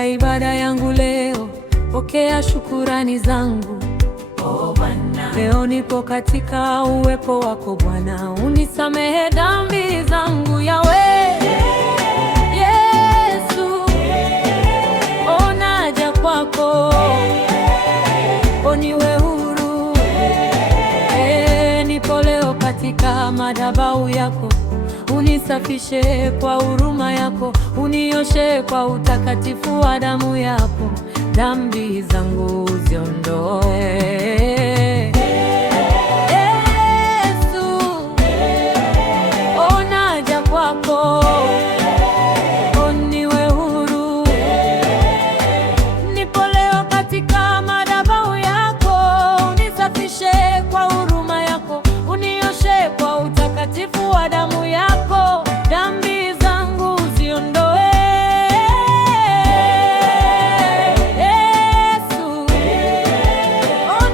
Katika ibada yangu leo, pokea shukurani zangu. Oh Bwana, leo nipo katika uwepo wako Bwana, unisamehe dhambi zangu Yahweh. Yesu, naja kwako, niwe huru. Nipo leo katika madhabahu yako, unisafishe kwa huruma yako, unioshe kwa utakatifu wa damu yako, dhambi zangu ziondoe. Yesu, naja kwako, niwe huru. Nipo leo katika madhabahu yako, unisafishe kwa huruma yako, unioshe kwa utakatifu wa damu yako, dhambi zangu ziondoe. Yesu,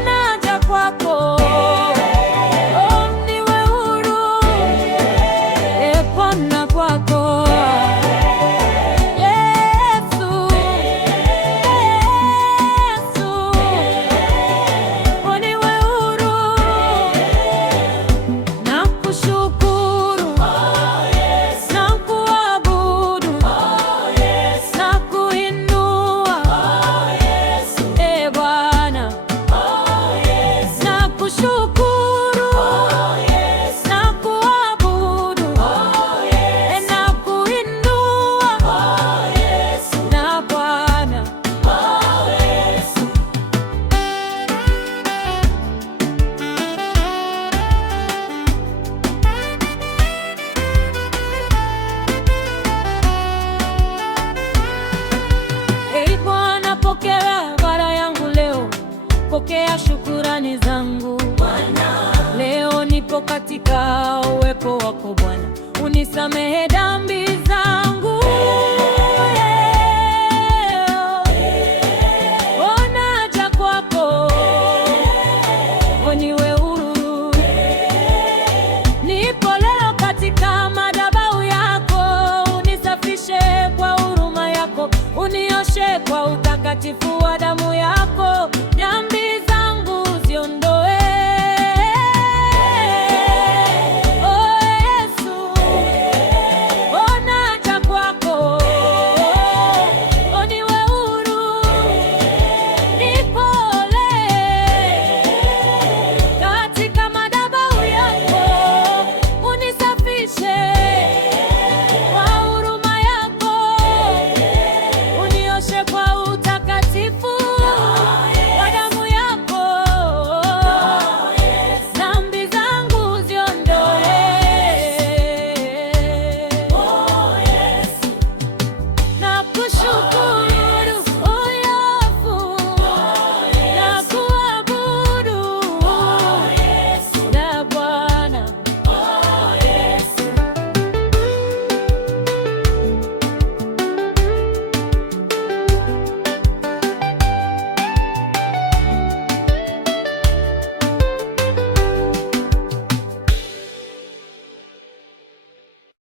naja kwako, niwe huru. Pona kwako Yesu, niwe huru. Nakushukuru, nakuabudu, nakuinua, Bwana. Nakushukuru, nakuabudu, nakuinua, na Bwana. Bwana, pokea ibada yangu leo, pokea shukurani zangu Bwana. Leo nipo katika uwepo wako Bwana, unisamehe dhambi zangu. Naja kwako, niwe huru. Nipo leo katika madhabahu yako, unisafishe kwa huruma yako, unioshe kwa utakatifu wa